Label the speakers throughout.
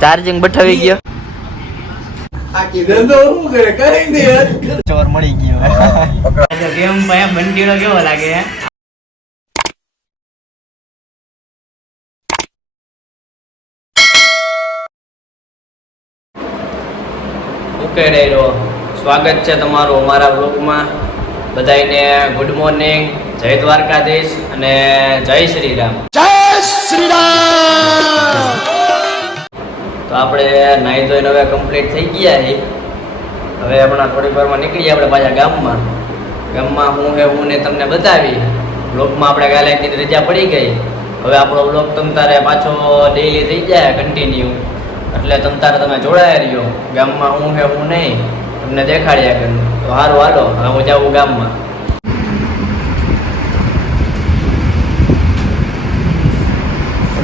Speaker 1: Charging બઠાવી ગયો. ચોર મળી ગયો. ગેમ ભાઈ બંટીનો કેવો લાગે? ઓકે ડેરો સ્વાગત છે તમારું અમારા બ્લોગમાં બધાને ગુડ મોર્નિંગ જય દ્વારકાધીશ અને જય શ્રી રામ તો આપણે નાહી ધોઈને હવે કમ્પ્લીટ થઈ ગયા છે હવે આપણા થોડીક વારમાં નીકળીએ આપણે પાછા ગામમાં. ગામમાં હું હે હું ને તમને બતાવી. બ્લોગમાં આપણે કાલે એક રજા પડી ગઈ. હવે આપણો બ્લોગ તમ તારે પાછો ડેઈલી થઈ જાય કન્ટિન્યુ એટલે તમ તારે તમે જોડાયા રહ્યો. ગામમાં હું હે હું નહીં. તમને દેખાડ્યા કરું તો સારું હાલો હવે હું જાઉં ગામમાં.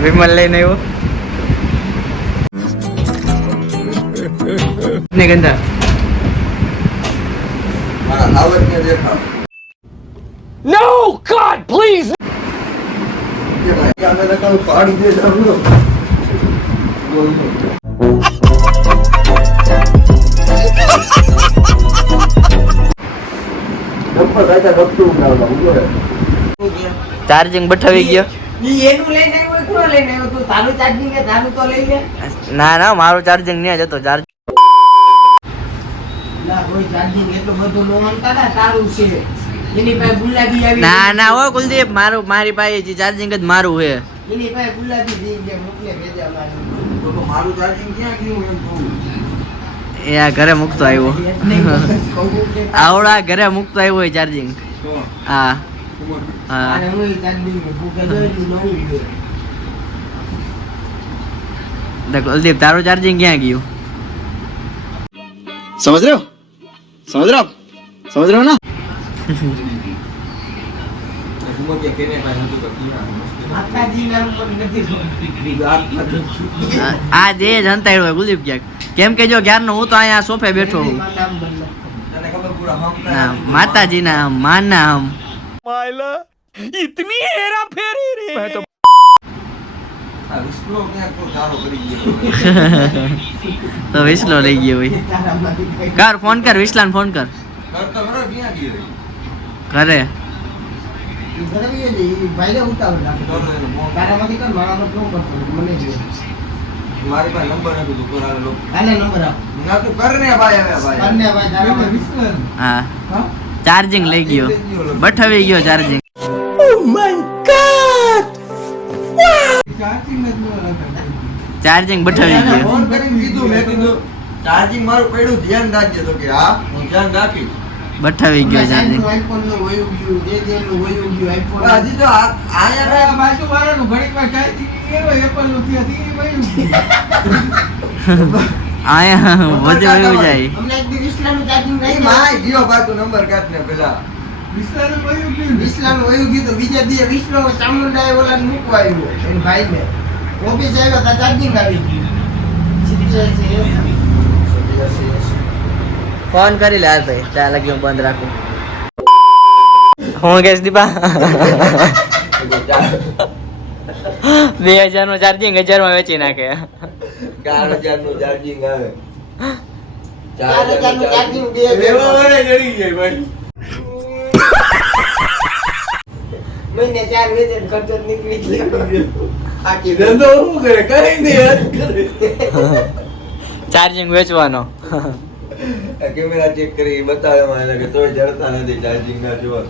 Speaker 1: વિમલ લઈને આવ્યો? ને ગંદા
Speaker 2: No, God, please!
Speaker 1: ચાર્જિંગ બઠાવી ગયો
Speaker 3: ચાર્જિંગ બઠાવી તારું તો લઈ લે?
Speaker 1: ના ના મારું ચાર્જિંગ નહીં જતો ચાર્જ
Speaker 3: ના ચાર્જિંગ એટલું બધું નો
Speaker 1: હો કુલદીપ મારું મારી પાસે જે ચાર્જિંગ જ મારું છે.
Speaker 3: એની પાસે ગુલાબી દી જે મોકલે ભેજા મારી
Speaker 1: એ આ ઘરે મૂકતો આવ્યો. આવડા ઘરે મૂકતો આવ્યો ચાર્જિંગ હા. હા. કુલદીપ તારું ચાર્જિંગ ક્યાં ગયું?
Speaker 4: સમજ રહ્યો? સમજ
Speaker 3: રહ્યો? સમજ રહ્યો ના?
Speaker 1: આ જે જનતા હોય ગુલીપ ક્યાંક. કેમ કે જો ક્યારનો હું તો અહીંયા સોફે બેઠો હું માતાજીના માના
Speaker 2: આમ ઇતની હેરા ફેરી રે. તો
Speaker 1: તો વિસલો લઈ ગયો
Speaker 3: ભાઈ
Speaker 1: કર ફોન કર વિસલાન ફોન કર. કરે
Speaker 3: ઈ ભરાવીએ ને, ભાઈને ઉતાવળ લાગે. તારામાંથી કર, મારામાં ન કરતો, મને જોઈએ. હાલે નંબર આપ. બંને ભાઈ તારામાં.
Speaker 1: હા.
Speaker 3: હા?
Speaker 1: ચાર્જિંગ લઈ ગયો. બઠાવી ગયો ચાર્જિંગ. ચાર્જિંગ બઠાવી ગયો.
Speaker 4: ફોન કરીને કીધું મેં કીધું ચાર્જિંગ મારું પડ્યું ધ્યાન રાખજે તો કે હા હું ધ્યાન રાખીશ.
Speaker 1: બઠાવી ગયો
Speaker 3: હમણાં
Speaker 1: ચાર્જિંગ
Speaker 3: સાહેબનું iPhone નું વયું ગયું, જે જેનું વયું ગયું iPhone.
Speaker 4: પણ તો આ- આયા ને
Speaker 1: આયા વધે વયું જાય
Speaker 3: અમને એક દી ઇસ્લામ
Speaker 4: ઈ
Speaker 3: રાખ્યું.
Speaker 4: માય ગયો પાછું નંબર કાઢ ને પેલા
Speaker 3: વિસલાનું વયું ગયું તો બીજા દીએ વિસ્લો ચામુંડાએ ઓલા મૂકવા આવ્યો, એના ભાઈને. ઓફિસ આવ્યો તા ચાર્જિંગ આવી ગયું.
Speaker 1: ફોન કરી લે હાલ ભાઈ ત્યાં લગી હું બંધ રાખું. હું કેસ દીપા? બે હજારનું ચાર્જિંગ હજારમાં વેચી નાખે.
Speaker 4: ચાર હજારનું ચાર્જિંગ આવે.
Speaker 3: ચાર હજારનું charging બે હજાર.
Speaker 4: વાળા જડી જાય ભાઈ.
Speaker 3: મહિને ચાર વેચે ખર્ચો નીકળી ગયો.
Speaker 4: ધંધો શું કરે? કઈ નહીં
Speaker 1: ચાર્જિંગ વેચવાનો.
Speaker 4: કેમેરા ચેક કરી બતાવે એને કે તોય જડતા નથી ચાર્જિંગ ના જોર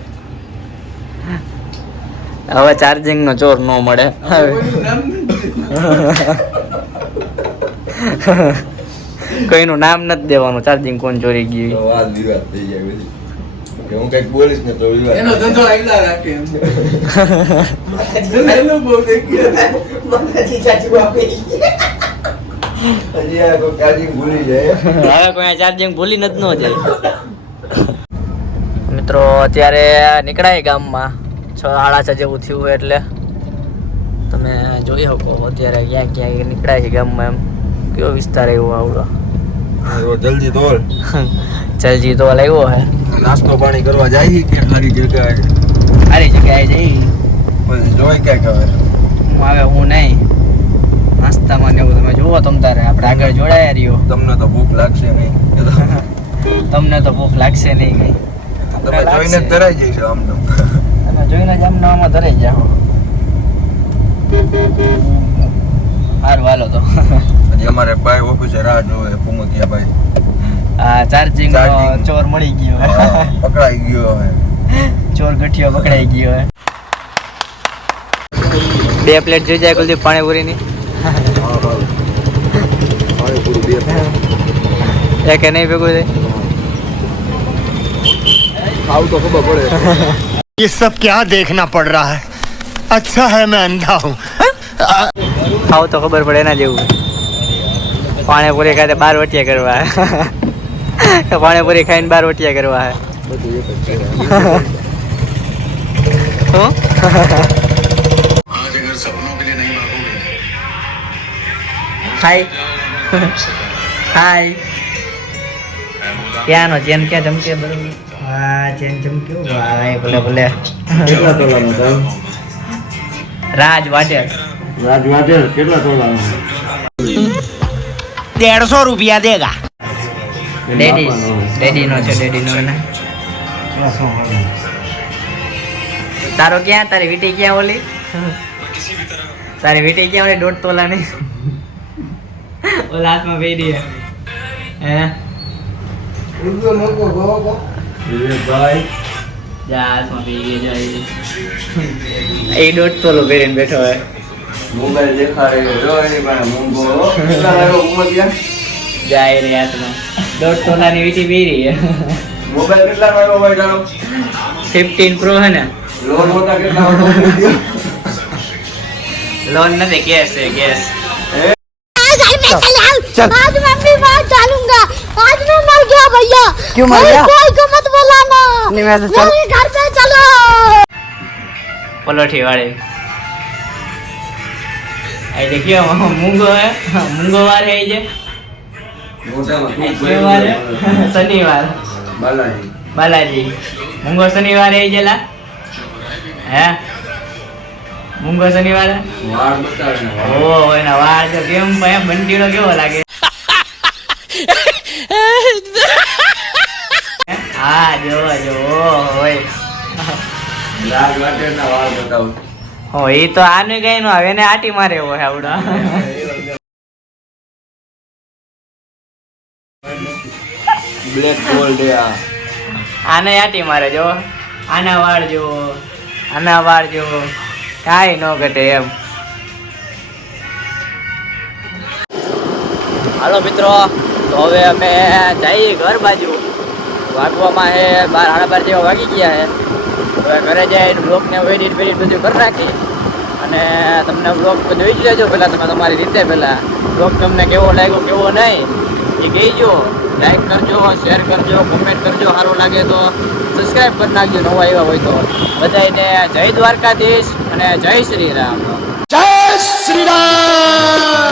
Speaker 1: હવે ચાર્જિંગ નો ચોર નો મળે.
Speaker 4: કોઈનું નામ નથી.
Speaker 1: દેવાનું. ચાર્જિંગ કોણ ચોરી
Speaker 4: તો
Speaker 1: ગયું
Speaker 4: વાત વિવાદ થઈ જાય બધી. કે હું કંઈક બોલીશ ને તો વિવાદ
Speaker 2: એનો ધંધો આગલા રાખે એમ.
Speaker 4: એનો બહુ થઈ
Speaker 3: માતાજી ચાચુ આપે.
Speaker 4: હજી આ કોઈ ચાર્જિંગ ભૂલી જાય.
Speaker 1: હવે કોઈ ચાર્જિંગ ભૂલી નથી ન જાય. મિત્રો અત્યારે નીકળાય ગામમાં. છ સાડા છ જેવું થયું એટલે. તમે જોઈ શકો અત્યારે ક્યાં ક્યાં નીકળાય છે ગામમાં એમ. કયો વિસ્તાર એવો આવડો?
Speaker 4: જલ્દી તોલ
Speaker 1: જલ્દી તોલ આવ્યો હે.
Speaker 4: નાસ્તો પાણી કરવા જાય કે સારી જગ્યાએ?
Speaker 1: સારી જગ્યાએ જઈ.
Speaker 4: જોઈ ક્યાં ખબર
Speaker 1: હું આવે હું નહીં. જુઓ તમ તારે. આપણે આગળ જોડાયા રહ્યો.
Speaker 4: તમને તો ભૂખ લાગશે નહીં.
Speaker 1: તમને તો ભૂખ લાગશે નહીં કઈ.
Speaker 4: તમે જોઈને જ ધરાઈ જઈશો આમ તો.
Speaker 1: તમે જોઈને જ આમનો આમાં ધરાઈ જાઓ. સારું હાલો તો.
Speaker 4: હજી અમારે ભાઈ ઓફિસે રાહ જોવે ફુમતિયા ભાઈ
Speaker 1: આ ચાર્જિંગ. ચોર મળી ગયો.
Speaker 4: પકડાઈ ગયો હવે.
Speaker 1: ચોર ગઠિયો પકડાઈ ગયો બે પ્લેટ જોઈ જાય કુલદીપ પાણીપુરીની.
Speaker 4: પાણીપુરી બે
Speaker 1: એક નહીં ભેગું છે
Speaker 4: ખાવ તો ખબર પડે
Speaker 5: ये सब क्या देखना पड़ रहा है अच्छा है मैं अंधा हूँ
Speaker 1: ખાવ તો ખબર પડે એના જેવું પાણીપુરી ખાતે બાર વટિયા કરવા હે પાણીપુરી ખાઈને બાર વટિયા કરવા હે
Speaker 4: બધું એક જ છે
Speaker 1: હું હાય હાય ક્યાંનો ચેન ક્યાં જમકે બરોબર? વાહ જેન જમક્યો ભાઈ ભલે ભલે.
Speaker 4: કેટલા તોલાનો તમ
Speaker 1: રાજ વાટેલ
Speaker 4: રાજ વાટેલ કેટલા તોલાનો
Speaker 5: 150 રૂપિયા દેગા.
Speaker 1: ડેડી ડેડી નો છે ડેડી નો. ને તારો ક્યાં તારી વીટી ક્યાં ઓલી? તારી વીટી ક્યાં ઓલી દોઢ તોલાની? પહેરી હે હે
Speaker 3: રૂપિયો મૂકો ગો ગો
Speaker 4: ભાઈ
Speaker 1: જા હાથમાં પહેરી જાય
Speaker 4: મોબાઈલ દેખાડે જો એની પાસે કેટલા
Speaker 1: રે હાથમાં દોઢ તોલાની વીટી પહેરી
Speaker 4: મોબાઈલ કેટલા લાવ્યો ભાઈ તારો?
Speaker 1: પ્રો હે ને.
Speaker 4: લોન હોતા કેટલા
Speaker 1: લોન નથી કેસ છે કેસ
Speaker 6: चल आज मैं अपनी बात डालूंगा आज मैं मर गया भैया
Speaker 1: क्यों मर गया?
Speaker 6: कोई को मत बुलाना
Speaker 1: नहीं, मैं तो चल-
Speaker 6: मेरे घर पे चलो
Speaker 1: પલોઠી વાળી આ દેખ્યો મૂંગો હે મૂંગો વાર હે જે
Speaker 4: મોટામાં તું
Speaker 1: શનિવાર હે? શનિવાર
Speaker 4: બાલાજી
Speaker 1: બાલાજી મૂંગો શનિવાર હે જેલા હે મૂંગો શનિવાર હે?
Speaker 4: વાળ બતાવે ને વાળ.
Speaker 1: ઓ એના વાળ તો કેમ ભાઈ બંટીડો કેવો લાગે હા જો જો હોય હો એ તો આનું ગઈ નો આવે ને આટી મારે એવો હે આવડો.
Speaker 4: બ્લેક ગોલ્ડ આ.
Speaker 1: આને આટી મારે જો આના વાળ જો આના વાળ જો કાંઈ ન ઘટે એમ. હાલો મિત્રો તો હવે અમે જઈએ ઘર બાજુ. વાગવામાં હે બહાર સાડા જેવા વાગી ગયા હે. હવે ઘરે જઈને બ્લોગને એડિટ બેડિટ બધું કરી નાખી. અને તમને બ્લોગ જોઈ જ લેજો પહેલાં તમે તમારી રીતે પહેલાં. બ્લોગ તમને કેવો લાગ્યો, કેવો નહીં, એ કહીજો. લાઈક કરજો શેર કરજો કોમેન્ટ કરજો, સારું લાગે તો સબસ્ક્રાઈબ કરી નાખજો, નવા એવા હોય તો. બધાને જય દ્વારકાધીશ અને જય શ્રી રામ.
Speaker 5: જય શ્રી રામ!